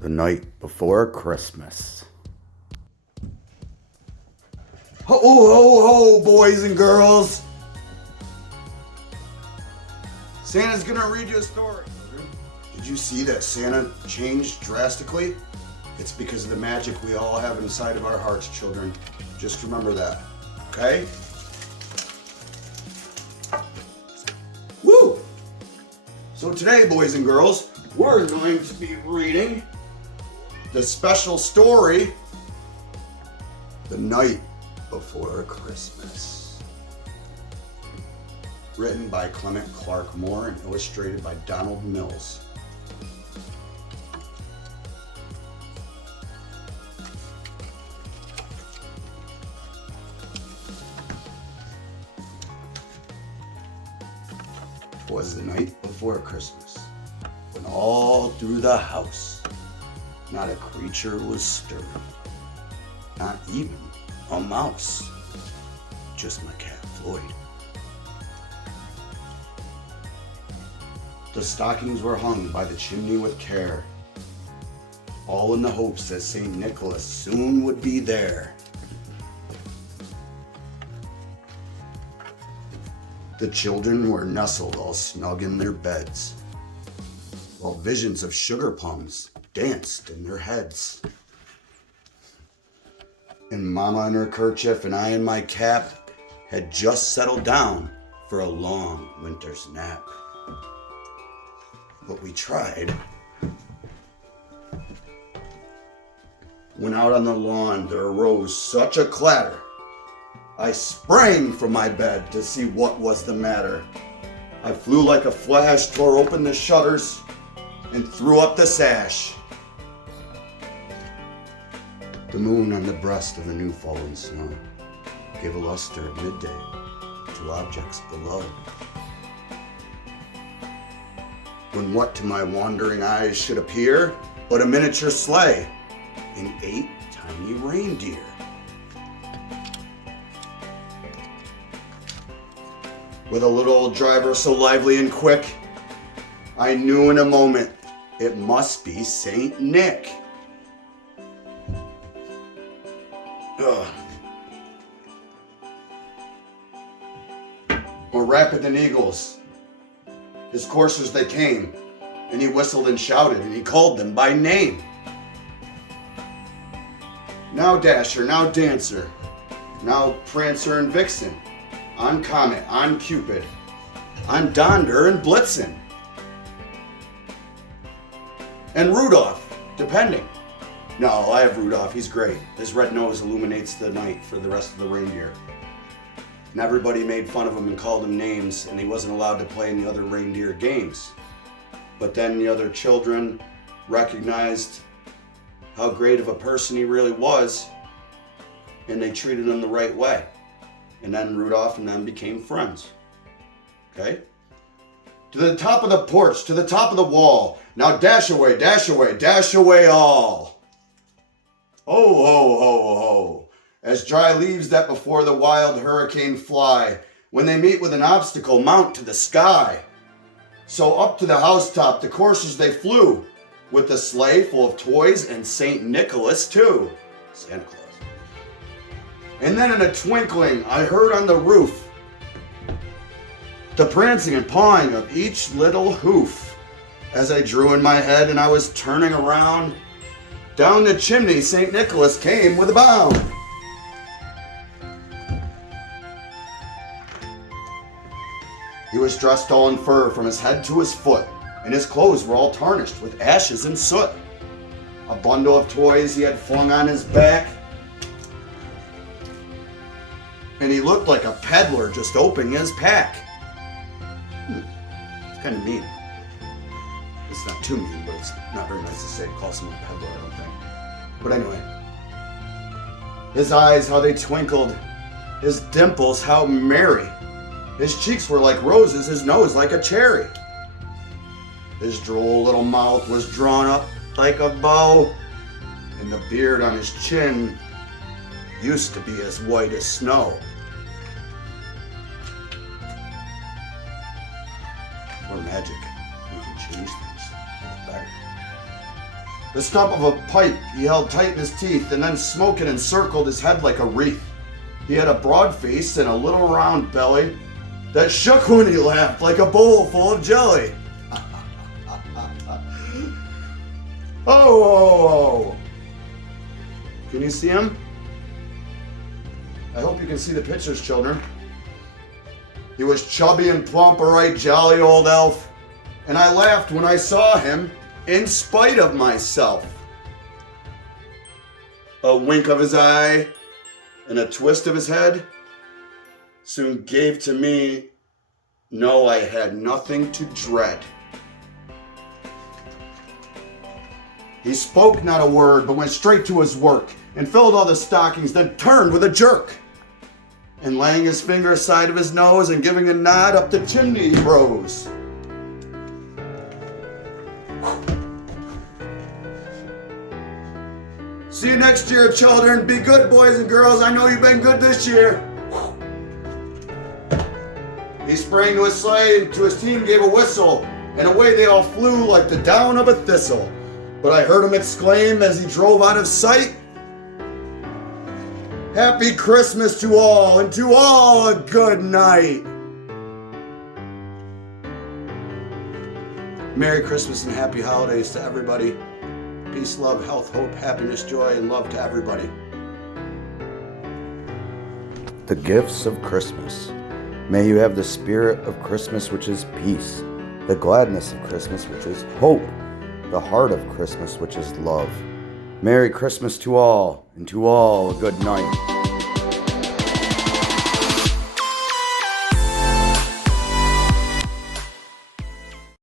The night before Christmas. Ho, ho, ho, boys and girls. Santa's gonna read you a story. Did you see that Santa changed drastically? It's because of the magic we all have inside of our hearts, children. Just remember that, okay? Woo! So today, boys and girls, we're going to be reading the special story, The Night Before Christmas. Written by Clement Clark Moore and illustrated by Donald Mills. It was the night before Christmas, when all through the house, not a creature was stirring, not even a mouse, just my cat Floyd. The stockings were hung by the chimney with care, all in the hopes that St. Nicholas soon would be there. The children were nestled all snug in their beds, while visions of sugar plums danced in their heads. And Mama in her kerchief and I in my cap had just settled down for a long winter's nap. But we tried. When out on the lawn there arose such a clatter, I sprang from my bed to see what was the matter. I flew like a flash, tore open the shutters, and threw up the sash. The moon on the breast of the new fallen snow gave a luster at midday to objects below. When what to my wandering eyes should appear but a miniature sleigh and 8 tiny reindeer. With a little old driver so lively and quick, I knew in a moment it must be Saint Nick. Ugh. More rapid than eagles, his coursers they came, and he whistled and shouted, and he called them by name. Now Dasher, now Dancer, now Prancer and Vixen, on Comet, on Cupid, on Donder and Blitzen, and Rudolph, depending. No, I have Rudolph, he's great. His red nose illuminates the night for the rest of the reindeer. And everybody made fun of him and called him names, and he wasn't allowed to play in the other reindeer games. But then the other children recognized how great of a person he really was, and they treated him the right way. And then Rudolph and them became friends. Okay? To the top of the porch, to the top of the wall. Now dash away, dash away, dash away all. Ho, ho, ho, ho. As dry leaves that before the wild hurricane fly, when they meet with an obstacle, mount to the sky. So up to the housetop, the coursers they flew, with the sleigh full of toys and St. Nicholas too. Santa Claus. And then in a twinkling, I heard on the roof the prancing and pawing of each little hoof. As I drew in my head and I was turning around, down the chimney St. Nicholas came with a bound. He was dressed all in fur from his head to his foot, and his clothes were all tarnished with ashes and soot. A bundle of toys he had flung on his back, and he looked like a peddler just opening his pack. It's kind of mean. It's not too mean, but it's not very nice to say, call someone a peddler, I don't think. But anyway. His eyes, how they twinkled. His dimples, how merry. His cheeks were like roses, his nose like a cherry. His droll little mouth was drawn up like a bow, and the beard on his chin used to be as white as snow. Or magic, you can change things for the better. the stump of a pipe he held tight in his teeth, and then smoke it encircled his head like a wreath. He had a broad face and a little round belly that shook when he laughed like a bowl full of jelly. Oh! Can you see him? I hope you can see the pictures, children. He was chubby and plump, a right jolly old elf, and I laughed when I saw him in spite of myself. A wink of his eye and a twist of his head soon gave to me, no, I had nothing to dread. He spoke not a word, but went straight to his work and filled all the stockings, then turned with a jerk. And laying his finger aside of his nose and giving a nod up the chimney he rose. See you next year, children. Be good, boys and girls. I know you've been good this year. He sprang to his sleigh and to his team gave a whistle, and away they all flew like the down of a thistle. But I heard him exclaim as he drove out of sight, Happy Christmas to all, and to all a good night. Merry Christmas and happy holidays to everybody. Peace, love, health, hope, happiness, joy, and love to everybody. The gifts of Christmas. May you have the spirit of Christmas, which is peace, the gladness of Christmas, which is hope, the heart of Christmas, which is love. Merry Christmas to all, and to all a good night.